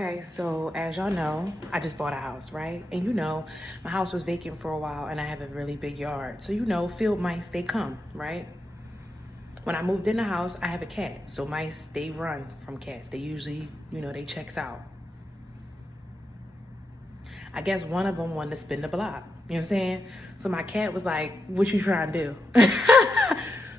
Okay, so as y'all know, I just bought a house, right? And my house was vacant for a while and I have a really big yard. So field mice, they come, right? When I moved in the house, I have a cat. So mice, they run from cats. They usually, they checks out. I guess one of them wanted to spin the block. You know what I'm saying? So my cat was like, what you trying to do?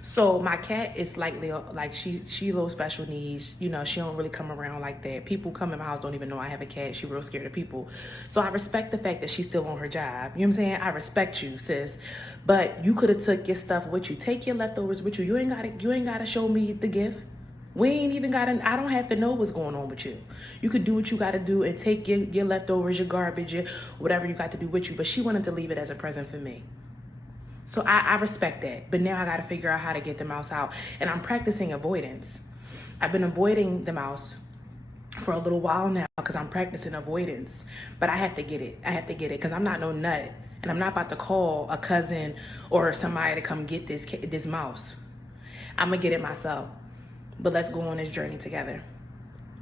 So my cat is slightly, like she a little special needs. She don't really come around like that. People come in my house don't even know I have a cat. She real scared of people. So I respect the fact that she's still on her job. You know what I'm saying? I respect you, sis. But you could have took your stuff with you. Take your leftovers with you. You ain't gotta show me the gift. We ain't even I don't have to know what's going on with you. You could do what you got to do and take your leftovers, your garbage, your whatever you got to do with you. But she wanted to leave it as a present for me. So I respect that. But now I got to figure out how to get the mouse out. And I'm practicing avoidance. I've been avoiding the mouse for a little while now because I'm practicing avoidance. But I have to get it. I have to get it because I'm not no nut. And I'm not about to call a cousin or somebody to come get this mouse. I'm going to get it myself. But let's go on this journey together.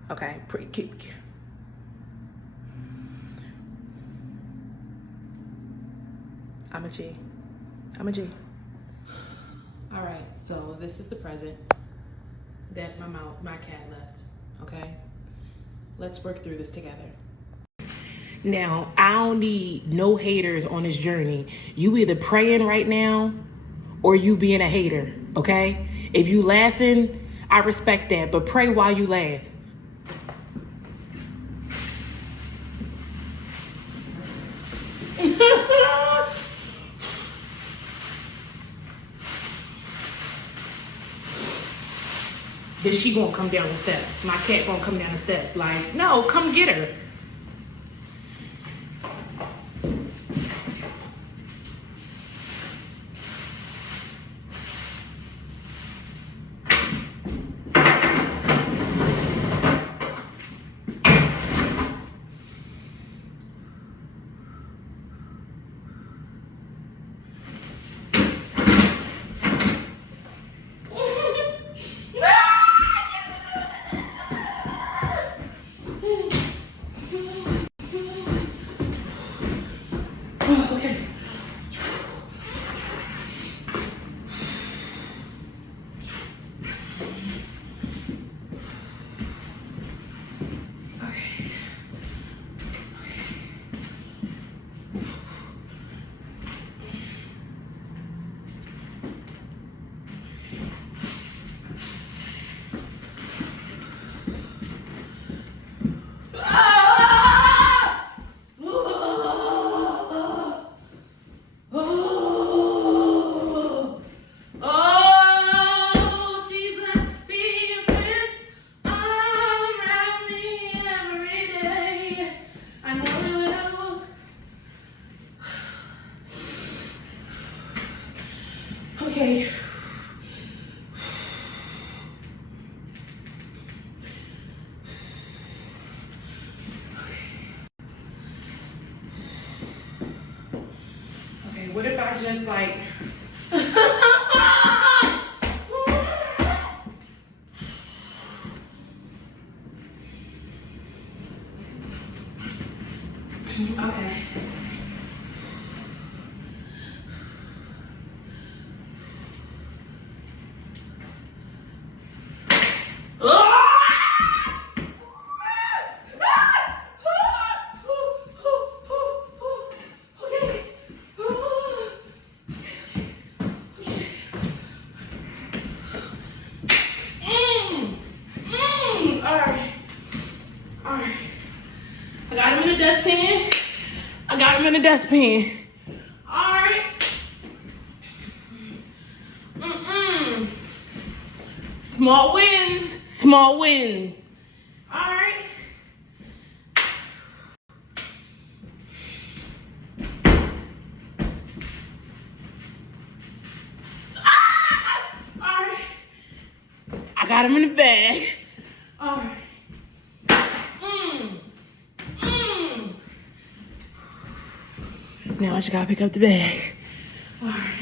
Okay? I'm a G. I'm a G. All right, so this is the present that my cat left, okay? Let's work through this together. Now, I don't need no haters on this journey. You either praying right now or you being a hater, okay? If you laughing, I respect that, but pray while you laugh. Then she gonna come down the steps. My cat gonna come down the steps. Like, no, come get her. Okay. Okay. Okay, what if I just like okay. I got him in the dustpan. All right. Small wins. All right. All right. I got him in the bag. All right. Now I just gotta pick up the bag. All right.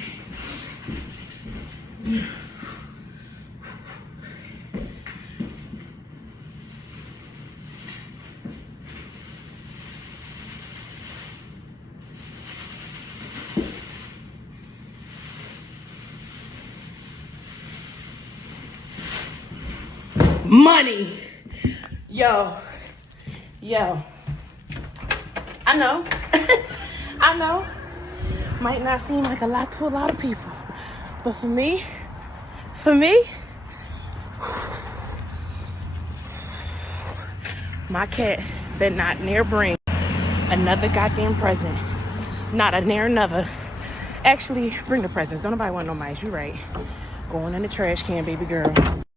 money. Yo. I know. I know. Might not seem like a lot to a lot of people. But for me, my cat better not near bring another goddamn present. Not a near another. Actually, bring the presents. Don't nobody want no mice. You right. Going in the trash can, baby girl.